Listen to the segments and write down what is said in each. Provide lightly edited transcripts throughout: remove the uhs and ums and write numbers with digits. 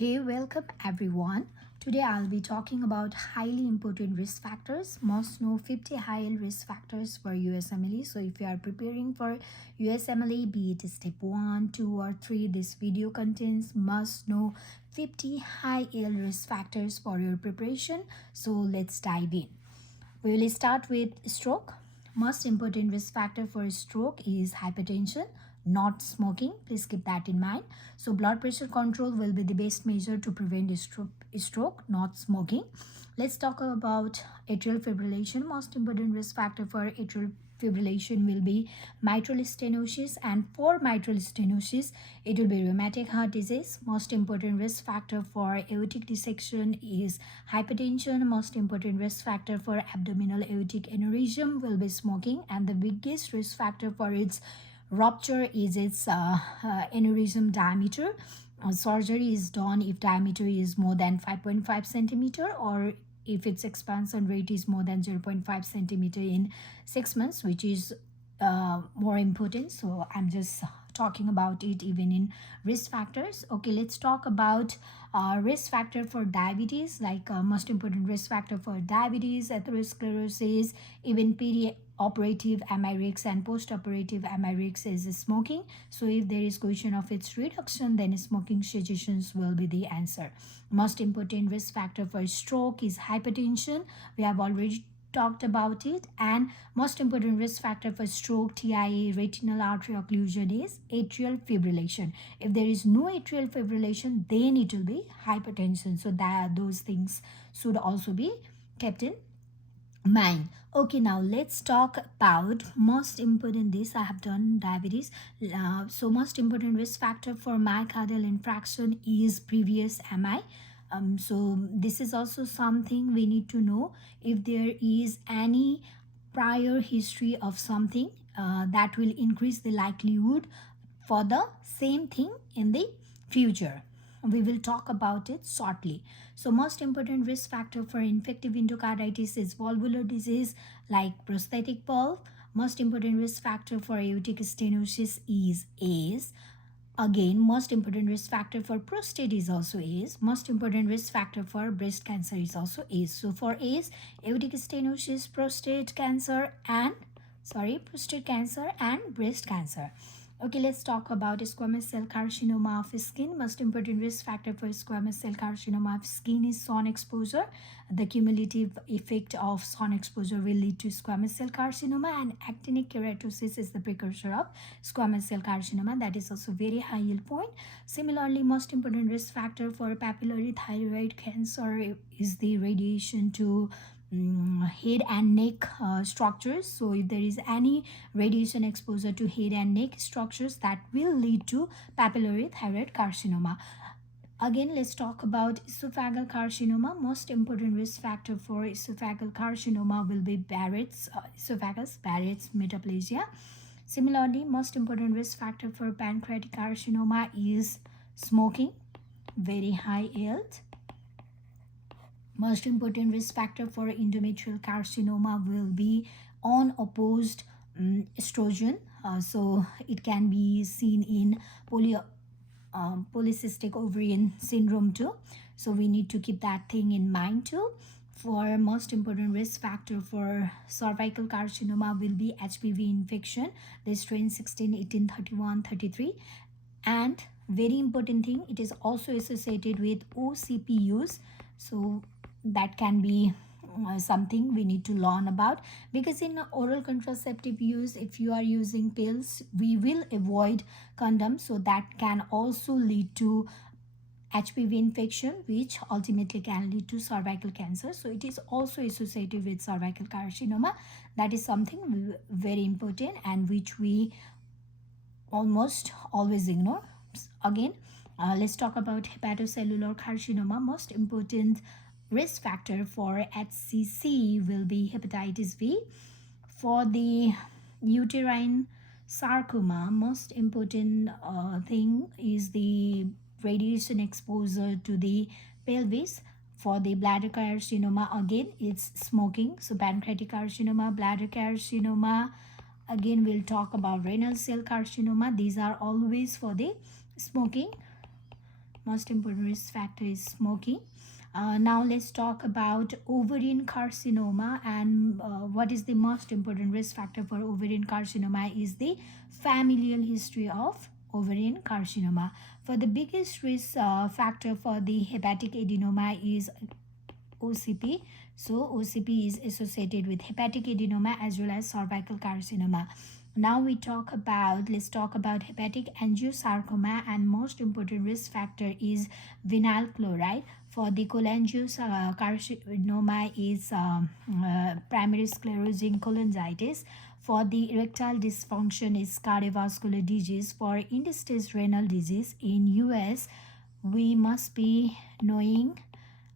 Hey, welcome everyone. Today I'll be talking about highly important risk factors. Must know 50 high risk factors for USMLE. So if you are preparing for USMLE, be it step 1, 2 or 3, this video contains must know 50 high risk factors for your preparation. So let's dive in. We will start with stroke. Most important risk factor for stroke is hypertension, not smoking. Please keep that in mind. So blood pressure control will be the best measure to prevent stroke, not smoking. Let's talk about atrial fibrillation. Most important risk factor for atrial fibrillation will be mitral stenosis, and for mitral stenosis it will be rheumatic heart disease. Most important risk factor for aortic dissection is hypertension. Most important risk factor for abdominal aortic aneurysm will be smoking, and the biggest risk factor for its rupture is its aneurysm diameter. Surgery is done if diameter is more than 5.5 centimeter, or if its expansion rate is more than 0.5 centimeter in 6 months, which is more important. So I'm just talking about it even in risk factors. Okay, let's talk about risk factor for diabetes. Like most important risk factor for diabetes, atherosclerosis, even operative MI-RIX and post-operative MI-RIX is smoking. So if there is question of its reduction, then smoking suggestions will be the answer. Most important risk factor for stroke is hypertension. We have already talked about it. And most important risk factor for stroke, TIA, retinal artery occlusion is atrial fibrillation. If there is no atrial fibrillation, then it will be hypertension. So that those things should also be kept in mind. Okay, now let's talk about most important. This I have done diabetes. So most important risk factor for myocardial infarction is previous MI. So this is also something we need to know. If there is any prior history of something, that will increase the likelihood for the same thing in the future. We will talk about it shortly. So most important risk factor for infective endocarditis is valvular disease like prosthetic valve. Most important risk factor for aortic stenosis is ACE. Again, most important risk factor for prostate is also ACE. Most important risk factor for breast cancer is also ACE. So for ACE, aortic stenosis, prostate cancer and breast cancer. Okay, let's talk about squamous cell carcinoma of skin. Most important risk factor for squamous cell carcinoma of skin is sun exposure. The cumulative effect of sun exposure will lead to squamous cell carcinoma, and actinic keratosis is the precursor of squamous cell carcinoma. That is also very high yield point. Similarly, most important risk factor for papillary thyroid cancer is the radiation to head and neck structures. So if there is any radiation exposure to head and neck structures, that will lead to papillary thyroid carcinoma. Again, let's talk about esophageal carcinoma. Most important risk factor for esophageal carcinoma will be Barrett's esophagus, Barrett's metaplasia. Similarly, most important risk factor for pancreatic carcinoma is smoking, very high yield. Most important risk factor for endometrial carcinoma will be unopposed estrogen. So it can be seen in polycystic ovarian syndrome too. So we need to keep that thing in mind too. For most important risk factor for cervical carcinoma will be HPV infection, the strain 16, 18, 31, 33. And very important thing, it is also associated with OCP use. So that can be something we need to learn about, because in oral contraceptive use, if you are using pills, we will avoid condoms. So that can also lead to HPV infection, which ultimately can lead to cervical cancer. So it is also associated with cervical carcinoma. That is something very important and which we almost always ignore. Again, let's talk about hepatocellular carcinoma. Most important risk factor for HCC will be hepatitis B. For the uterine sarcoma, most important thing is the radiation exposure to the pelvis. For the bladder carcinoma, again, it's smoking. So pancreatic carcinoma, bladder carcinoma, again we'll talk about renal cell carcinoma. These are always for the smoking. Most important risk factor is smoking. Now let's talk about ovarian carcinoma, and what is the most important risk factor for ovarian carcinoma is the familial history of ovarian carcinoma. For the biggest risk factor for the hepatic adenoma is OCP. So OCP is associated with hepatic adenoma as well as cervical carcinoma. Now let's talk about hepatic angiosarcoma, and most important risk factor is vinyl chloride. For the cholangiocarcinoma is primary sclerosing cholangitis. For the erectile dysfunction is cardiovascular disease. For end-stage renal disease in US, we must be knowing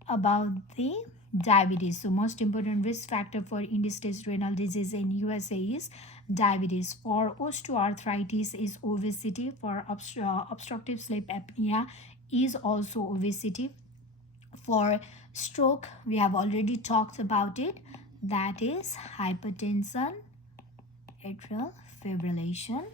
about the diabetes. So most important risk factor for end-stage renal disease in USA is diabetes. For osteoarthritis is obesity. For obstructive sleep apnea is also obesity. For stroke, we have already talked about it, that is hypertension, atrial fibrillation.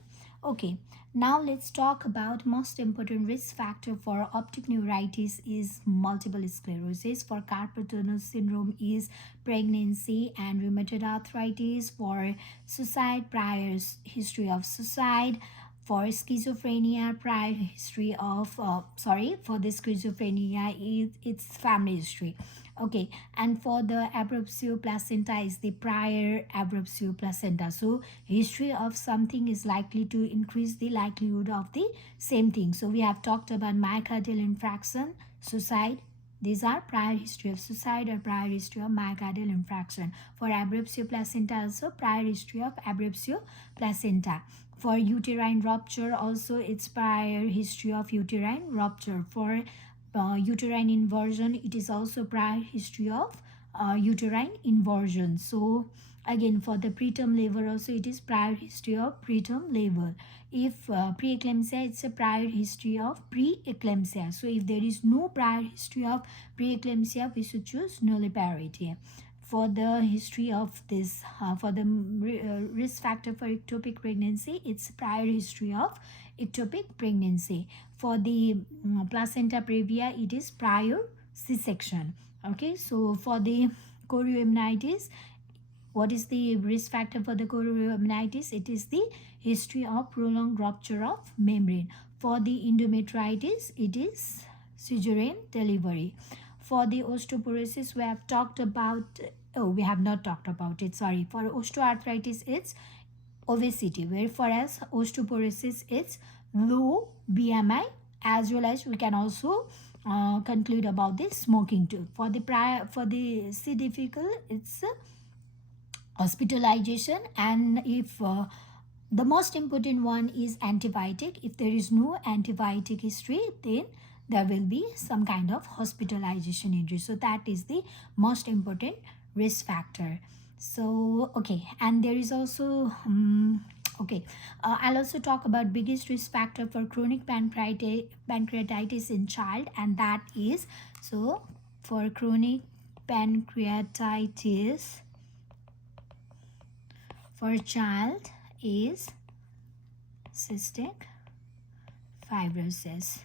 Okay, now let's talk about most important risk factor for optic neuritis is multiple sclerosis. For carpal tunnel syndrome is pregnancy and rheumatoid arthritis. For suicide, prior history of suicide. For schizophrenia, prior history of for the schizophrenia it's family history. Okay, and for the abruptio placenta is the prior abruptio placenta. So history of something is likely to increase the likelihood of the same thing. So we have talked about myocardial infarction, suicide. These are prior history of suicide or prior history of myocardial infarction. For abruptio placenta also prior history of abruptio placenta. For uterine rupture also it's prior history of uterine rupture. For uterine inversion, it is also prior history of uterine inversion. So again, for the preterm labor also it is prior history of preterm labor. If preeclampsia, it's a prior history of preeclampsia. So if there is no prior history of preeclampsia, we should choose nulliparity. For the history of this, for the risk factor for ectopic pregnancy, it's prior history of ectopic pregnancy. For the placenta previa, it is prior C-section. Okay, so for the chorioamnitis, what is the risk factor for the chorioamnitis? It is the history of prolonged rupture of membrane. For the endometritis, it is cesarean delivery. For the osteoporosis, we have talked about, we have not talked about it, sorry. For osteoarthritis, it's obesity, whereas osteoporosis, it's low BMI, as well as we can also conclude about the smoking too. For the C difficult, it's hospitalization, and if the most important one is antibiotic. If there is no antibiotic history, then there will be some kind of hospitalization injury. So that is the most important risk factor. So okay, and there is also okay, I'll also talk about biggest risk factor for chronic pancreatitis in child, and that is, so for chronic pancreatitis for child is cystic fibrosis.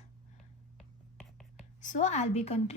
So I'll be concluding